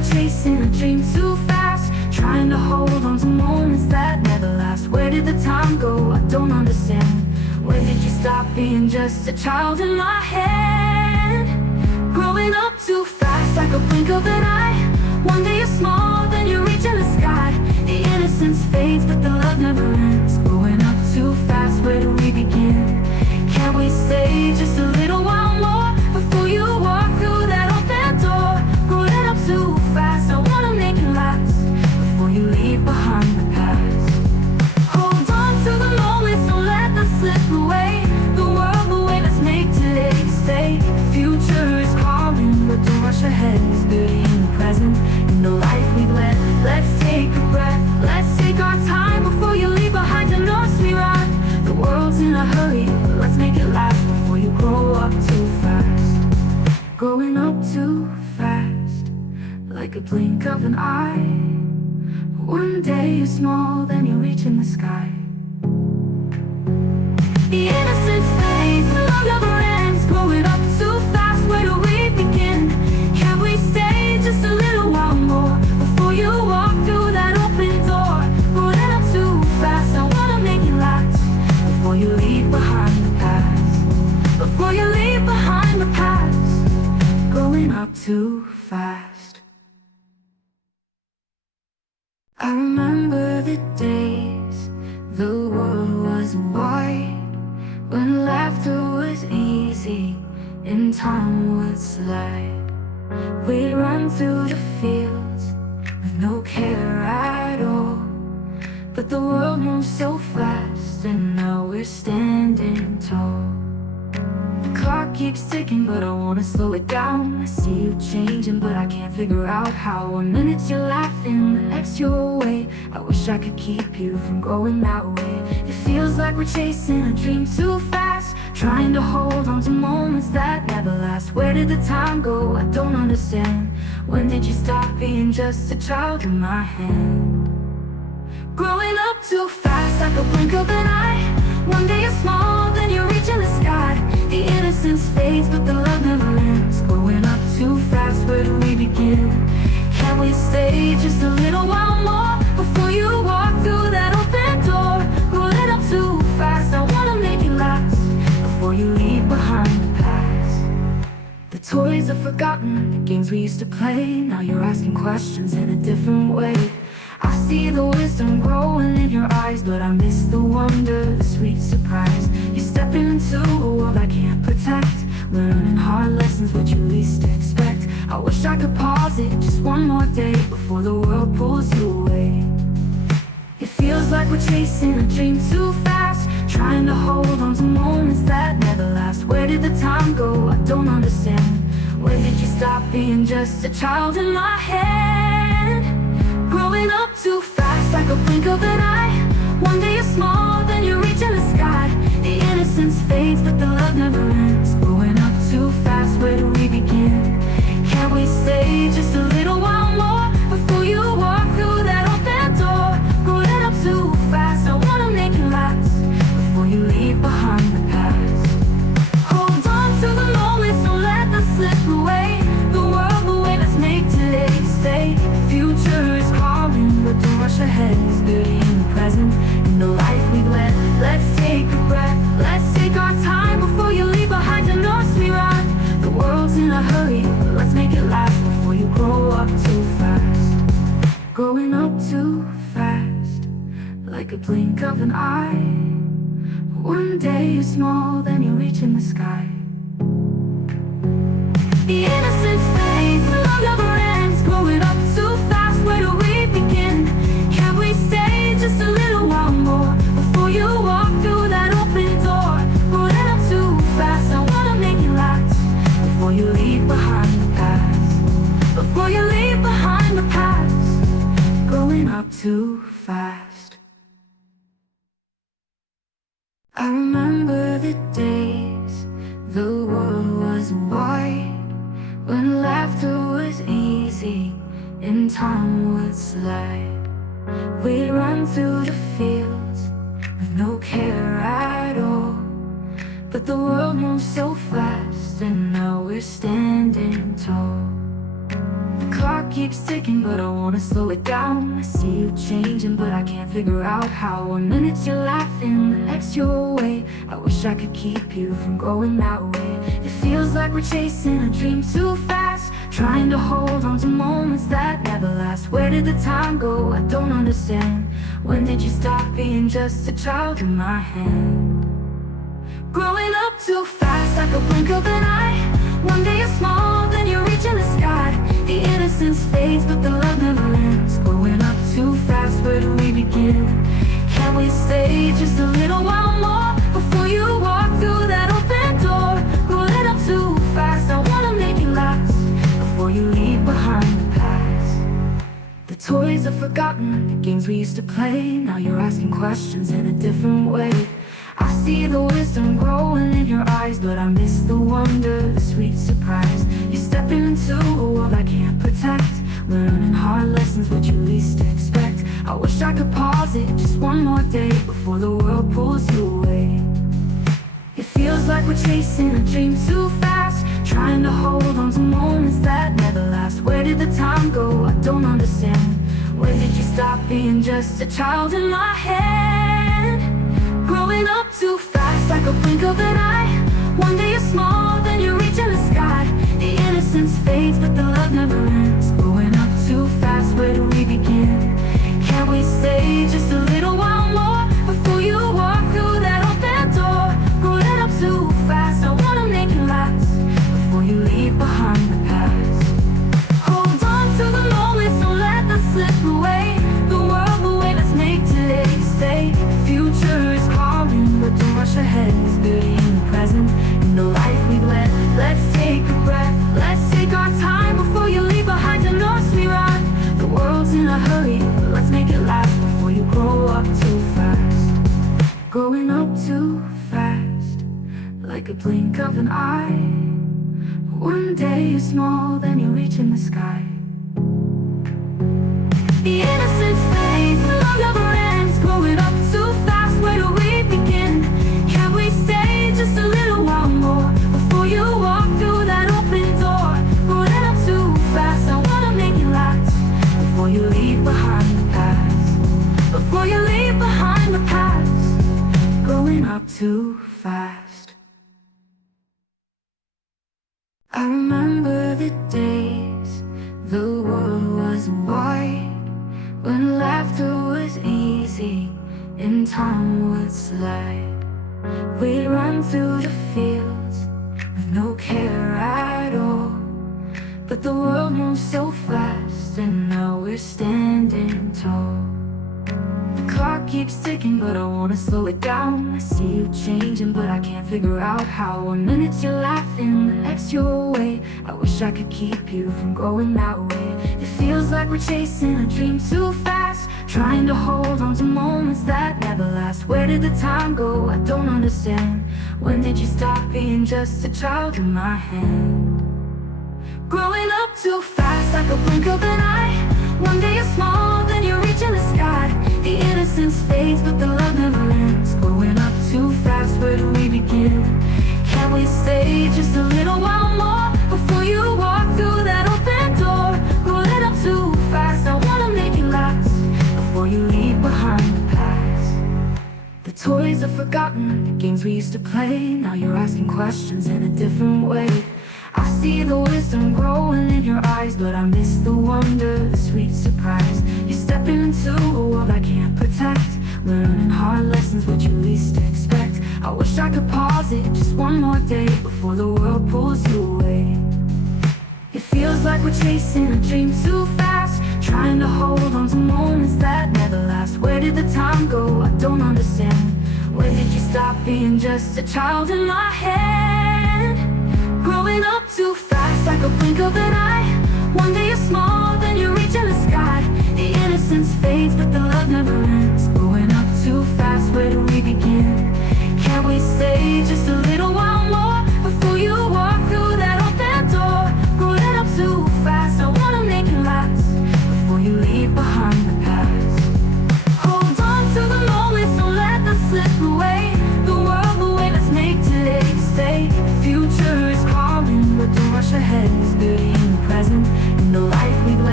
we're chasing a dream too fast, trying to hold on to moments that never last. Where did the time go? I don't understand. When did you stop being just a child in my head? Growing up too fast, like a blink of an eye. One day you're small, then you're reaching the sky. The innocence fades, but the love never ends. Growing up too fast, where do we begin? Can't we stay just a little while more before you walk through that open door? Growing up too fast, I wanna make it last before you leave behind the past. Hold on to the moments, don't let them slip away. The world away, let's make today stay. The future is calling, but don't rush ahead. It's beauty in the present, in the life we've led. Let's take a breath, let's take our time before you leave behind your nursery rhyme. The world's in a hurry, but let's make it last before you grow up too fast. Growing up too fast, like a blink of an eye. One day you're small, then you're reaching the sky. The innocence fades, the love never ends. Growing up too fast, where do we begin? Can we stay just a little while more before you walk through that open door? Growing up too fast, I wanna make it last before you leave behind the past. Before you leave behind the past. Growing up too fast. I remember the days the world wasn't wide, when laughter was easy and time would slide. We'd run through the fields with no care at all. But the world moves so fast, and now we're standing tall. The clock keeps ticking, but I wanna slow it down. I see you changing, but I can't figure out how. 1 minute you're laughing, the next you're away. I wish I could keep you from going that way. It feels like we're chasing a dream too fast, trying to hold on to moments that never last. Where did the time go? I don't understand. When did you stop being just a child in my hand? Growing up too fast, like a blink of an eye. One day you're small, then you're reaching the sky. The innocence fades, but the love never ends. Growing up too fast, where do we begin? Can we stay just a little while more before you walk through that open door? Growing up too fast, I wanna make it last before you leave behind the past. The toys are forgotten, the games we used to play. Now you're asking questions in a different way. I see the wisdom growing in your eyes, but I miss the wonder, the sweet surprise. You're stepping into a world I can't protect, learning hard lessons what you least expect. I wish I could pause it just one more day before the world pulls you away. It feels like we're chasing a dream too fast, trying to hold on to moments that never last. Where did the time go? I don't understand. When did you stop being just a child in my head? Growing up too fast, like a blink of an eye. One day you're small, then you're reaching the sky. The innocence fades, but the love never ends. Growing up too fast, where do we begin? Can we stay just a little while more before you walk through that open door? Growing up too fast, I wanna make it last before you leave behind the past. Hold on to the moments, don't let them slip away. The world away, let's make today stay. The future is calling, but don't rush ahead. It's beauty in the present, in the life we've led. Let's take a breath, let's take our time before you leave behind your nursery rhyme. The world's in a hurry, but let's make it last before you grow up too fast. Growing up too fast, like a blink of an eye. One day you're small, then you're reaching the sky. The innocence fades, the love never ends. Growing up too fast, where do we begin? Can we stay just a little while more before you walk through that open door? Growing up too fast, I wanna make it last before you leave behind the past. Before you leave behind the past. Growing up too fast. I remember the days the world wasn't wide, when laughter was easy and time would slide. We'd run through the fields with no care at all. But the world moves so fast, and now we're standing tall. The clock keeps ticking, but I wanna slow it down. I see you changing, but I can't figure out how. 1 minute you're laughing, the next you're away. I wish I could keep you from going that way. It feels like we're chasing a dream too fast, trying to hold on to moments that never last. Where did the time go? I don't understand. When did you stop being just a child in my hand? Growing up too fast, like a blink of an eye. One day you're small, then you're reaching the sky. The innocence fades, but the love never ends. Growing up too fast, where do we begin? Can we stay just a little while more before you walk through that open door? Growing up too fast, I wanna make it last before you leave behind the past. The toys are forgotten, the games we used to play. Now you're asking questions in a different way. I see the wisdom growing in your eyes, but I miss the wonder, the sweet surprise. You're stepping into a world I can't protect, learning hard lessons which you least expect. I wish I could pause it just one more day before the world pulls you away. It feels like we're chasing a dream too fast, trying to hold on to moments that never last. Where did the time go? I don't understand. When did you stop being just a child in my head? Growing up too fast, like a blink of an eye. One day you're small, then you're reaching the sky. The innocence fades, but the love never ends. Growing up too fast, where do we begin? Can we stay just a little while more before you walk through that open door? Growing up too fast, I wanna make it last before you leave behind the past. Hold on to the moments, don't let them slip away. The world away, let's make today stay. The future is calling, but don't rush ahead. It's beauty in the present, in the life we've led. Let's take a breath, let's take our time before you leave behind the nursery rhyme. The world's in a hurry, but let's make it last before you grow up too fast. Growing up too fast, like a blink of an eye. One day you're small, then you're reaching the sky. The innocence fades, the love never ends. Growing up too fast, where do we begin? Can we stay just a little while more before you walk through that open door? Growing up too fast, I wanna make it last before you leave behind the past. Before you leave behind the past. Growing up too fast. I remember the days the world wasn't wide, when laughter was easy and time would slide. We'd run through the fields with no care at all. But the world moves so fast, and now we're standing tall. The clock keeps ticking, but I wanna slow it down. I see you changing, but I can't figure out how. 1 minute you're laughing, the next you're away. I wish I could keep you from going that way. It feels like we're chasing a dream too fast, trying to hold on to moments that never last. Where did the time go? I don't understand. When did you stop being just a child in my hand? Growing up too fast, like a blink of an eye. One day you're small, then you're reaching the sky. The innocence fades, but the love never ends. Growing up too fast, where do we begin? Can we stay just a little while more before you walk through that open door? Growing up too fast, I wanna make it last before you leave behind the past. The toys are forgotten, the games we used to play. Now you're asking questions in a different way. I see the wisdom growing in your eyes, but I miss the wonder, the sweet surprise. You're stepping into a world I can't protect, learning hard lessons which you least expect. I wish I could pause it just one more day before the world pulls you away. It feels like we're chasing a dream too fast, trying to hold on to moments that never last. Where did the time go? I don't understand. When did you stop being just a child in my head? Growing up too fast, like a blink of an eye. One day you're small, then you're reaching the sky. The innocence fades, but the love never ends. Growing up too fast, where do we begin? Can we stay just a little while more before you walk through that open door? Growing up too fast, I wanna make it last before you leave behind the past. Hold on to the moments, don't let them slip away. The world away, let's make today stay. The future is calling, but don't rush ahead. It's beauty in the present, in the life we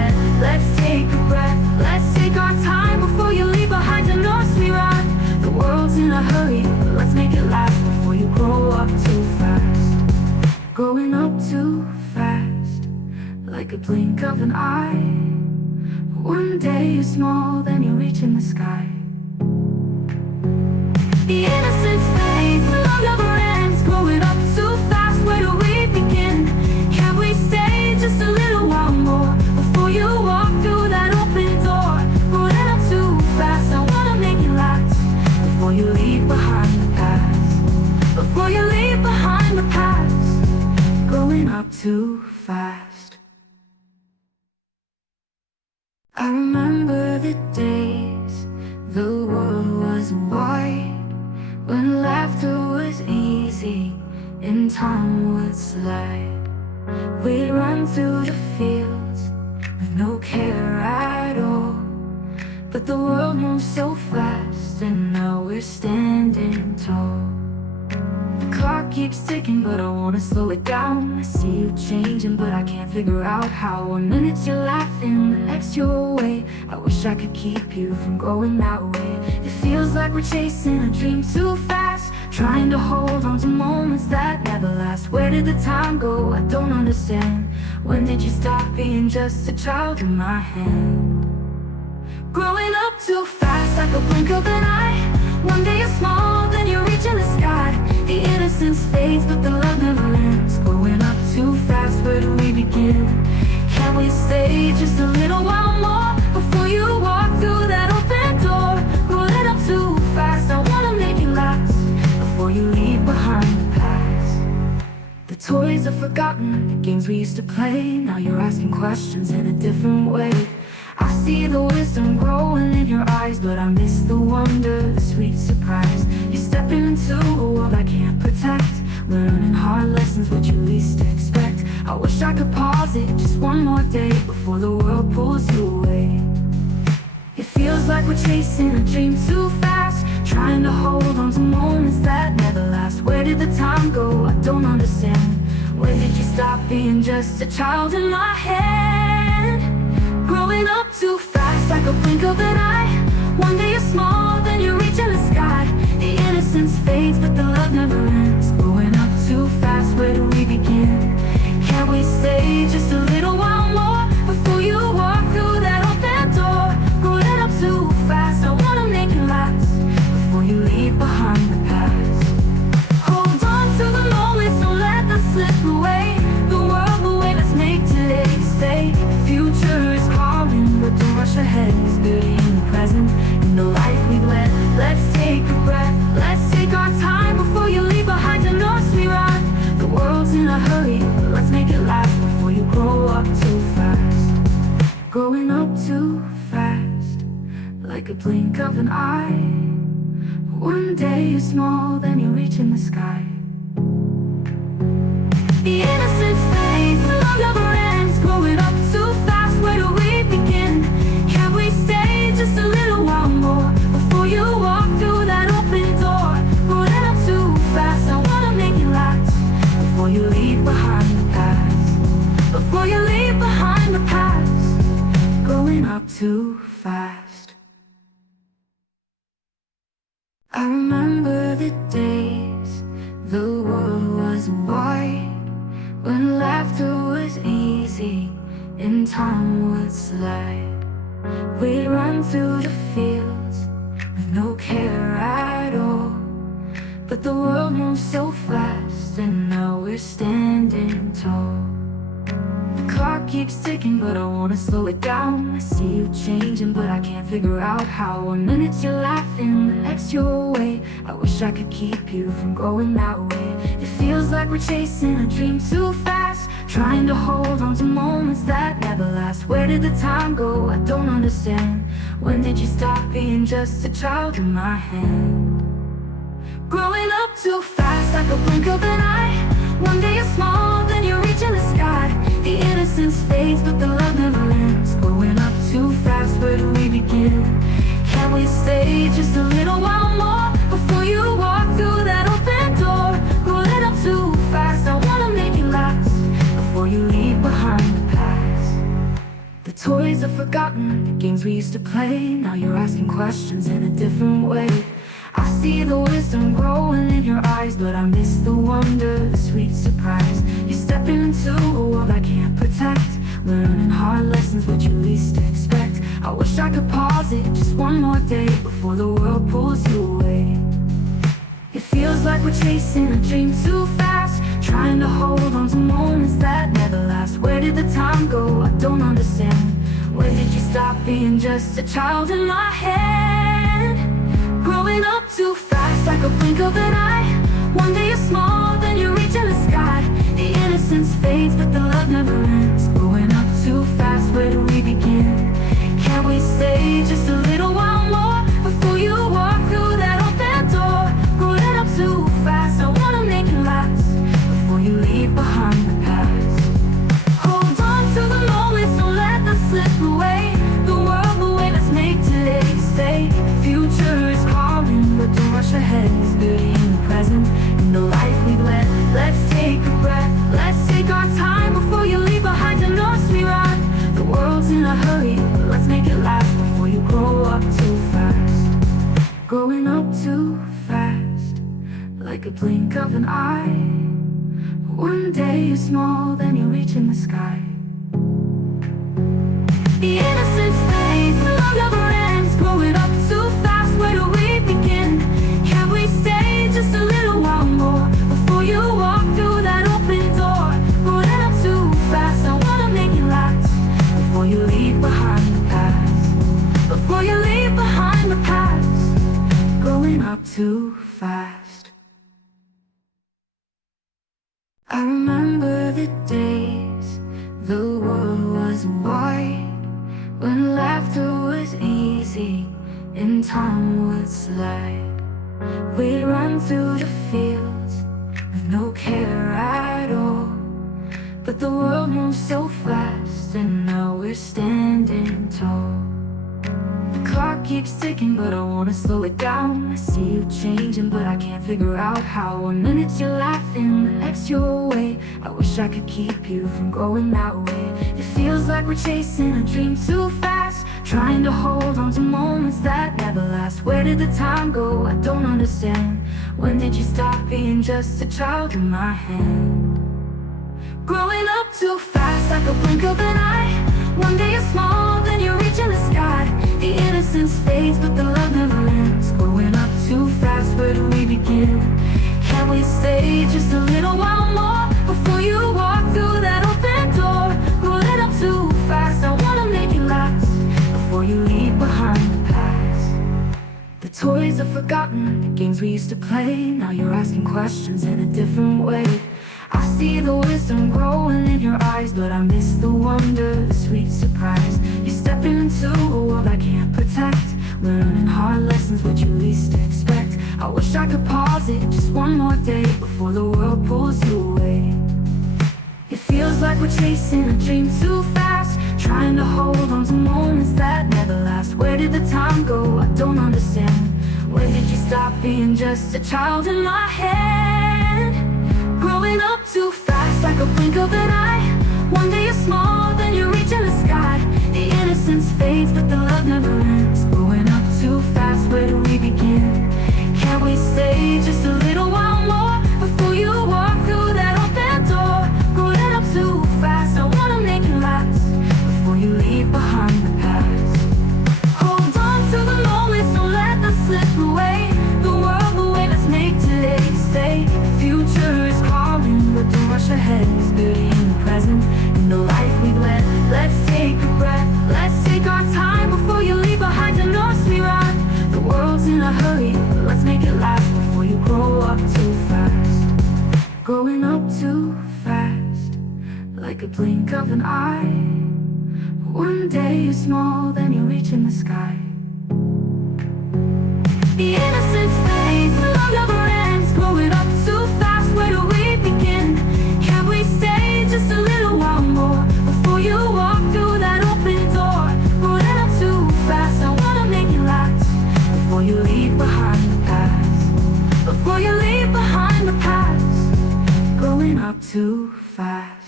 a blink of an eye. One day you're small, then you're reaching the sky. The innocence fades, the love never ends. Growing up too fast, where do we begin? Can we stay just a little while more before you walk through that open door? Growing up too fast, I wanna make it last. Before you leave behind the past, before you leave behind the past. Growing up too fast. I remember the days the world wasn't wide, when laughter was easy and time would slide. We'd run through the fields with no care at all. But the world moves so fast, and now we're standing tall. The clock keeps ticking, but I wanna slow it down. I see you changing, but I can't figure out how. 1 minute you're laughing, the next you're away. I wish I could keep you from going that way. It feels like we're chasing a dream too fast, trying to hold on to moments that never last. Where did the time go? I don't understand. When did you stop being just a child in my hand? Growing up too fast, like a blink of an eye. One day you're small, then you're reaching the sky. The innocence fades, but the love never ends. Growing up too fast, where do we begin? Can we stay just a little while more before you walk through that open door? Growing up too fast, I wanna make it last. Before you leave behind the past. The toys are forgotten, the games we used to play. Now you're asking questions in a different way. I see the wisdom growing in your eyes, but I miss the wonder, the sweet surprise. You're stepping into a world I can't protect, learning hard lessons which you least expect. I wish I could pause it just one more day before the world pulls you away. It feels like we're chasing a dream too fast, trying to hold on to moments that never last. Where did the time go? I don't understand. When did you stop being just a child in my head? Growing up too fast, like a blink of an eye. One day you're small, then you're reaching the sky. The innocence fades, but the love never ends. Growing up too fast, where do we begin? Can we stay just a little while more before you walk through that open door? Growing up too fast, I wanna make it last. Before you leave behind the past. Hold on to the moments, don't let them slip away. The world away, let's make today stay. The future is calling, but don't rush ahead. It's beauty in the present, in the life we've led. Let's take a breath, let's take our time before you leave behind the nursery rhyme. The world's in a hurry, but let's make it last before you grow up too fast. Growing up too fast, like a blink of an eye. One day you're small, then you're reaching the sky. The innocence fades, the love never ends. Growing up too fast, where do we begin? Can we stay just a little while more before you walk through that open door? Growing up too fast, I wanna make it last. Before you leave behind the past, before you leave behind the past. Growing up too fast. I remember the days the world wasn't wide, when laughter was easy and time would slide. We'd run through the fields with no care at all. But the world moves so fast, and now we're standing tall. The clock keeps ticking, but I wanna slow it down. I see you changing, but I can't figure out how. 1 minute you're laughing, the next you're away. I wish I could keep you from going that way. It feels like we're chasing a dream too fast, trying to hold on to moments that never last. Where did the time go? I don't understand. When did you stop being just a child in my hand? Growing up too fast, like a blink of an eye. One day you're small, then you're reaching the sky. The innocence fades, but the love never ends. Growing up too fast, where do we begin? Can we stay just a little while more before you walk through that open door? Growing up too fast, I wanna make it last. Before you leave behind the past. The toys are forgotten, the games we used to play. Now you're asking questions in a different way. I see the wisdom growing in your eyes, but I miss the wonder, the sweet surprise. You're stepping into a world I can't protect, learning hard lessons which you least expect. I wish I could pause it just one more day before the world pulls you away. It feels like we're chasing a dream too fast, trying to hold on to moments that never last. Where did the time go? I don't understand. When did you stop being just a child in my head? Growing up too fast, like a blink of an eye. One day you're small, then you're reaching the sky. The innocence fades, but the love never ends. Growing up too fast, where do we begin? Can't we stay just a little while more before you walk through that open door? Growing up too fast, I wanna make it last before you leave behind the past. Hold on to the moments, don't let them slip away. The world away, let's make today stay. The future is calling, but don't rush ahead. It's beauty in the present, in the life we've led. Let's take a breath, let's take our time before you leave behind the nursery rhyme. The world's in a hurry, but let's make it last before you grow up too fast. Growing up too fast, like a blink of an eye. One day you're small, then you reach in the sky. The innocence fades, the love never ends. Growing up too fast, where do we begin? Can we stay just a little while more before you walk through that open door? Growing up too fast, I wanna make it last before you leave behind the past. Before you leave behind the past. Growing up too fast. I remember the days the world wasn't wide, when laughter was easy and time would slide. We'd run through the fields with no care at all. But the world moves so fast, and now we're standing tall. The clock keeps ticking, but I wanna slow it down. I see you changing, but I can't figure out how. 1 minute you're laughing, the next you're away. I wish I could keep you from going that way. It feels like we're chasing a dream too fast, trying to hold on to moments that never last. Where did the time go? I don't understand. When did you stop being just a child in my hand? Growing up too fast, like a blink of an eye. One day you're small, then you're reaching the sky. The innocence fades, but the love never ends. Growing up too fast, where do we begin? Can we stay just a little while more before you walk through that open door? Growing up too fast, I wanna make it last before you leave behind the past. The toys are forgotten, the games we used to play. Now you're asking questions in a different way. I see the wisdom growing in your eyes, but I miss the wonder, the sweet surprise. You step into a world I can't protect, learning hard lessons which you least expect. I wish I could pause it just one more day before the world pulls you away. It feels like we're chasing a dream too fast, trying to hold on to moments that never last. Where did the time go? I don't understand. When did you stop being just a child in my head? Growing up too fast, like a blink of an eye. One day you're small, then you're reaching the sky. The innocence fades, but the love never ends. Growing up too fast, where do we begin? Can we stay just a little while more before you walk through that open door? Growing up too fast, I wanna make it last before you leave behind the past. Hold on to the moments, don't let them slip away. The world away, let's make today stay. The future is calling, but don't rush ahead. It's beauty in the present, in the life we've led. Let's take a breath, let's take our time before you leave behind the nursery rhyme. The world's in a hurry, but let's make it last before you grow up too fast. Growing up too fast, like a blink of an eye. One day you're small, then you reach in the sky. The innocence fades, the love never ends. Growing up too fast, where do we begin? Can we stay just a little while more before you walk through that open door? Growing up too fast, I wanna make it last before you leave behind the past. Before you leave behind the past. Growing up too fast.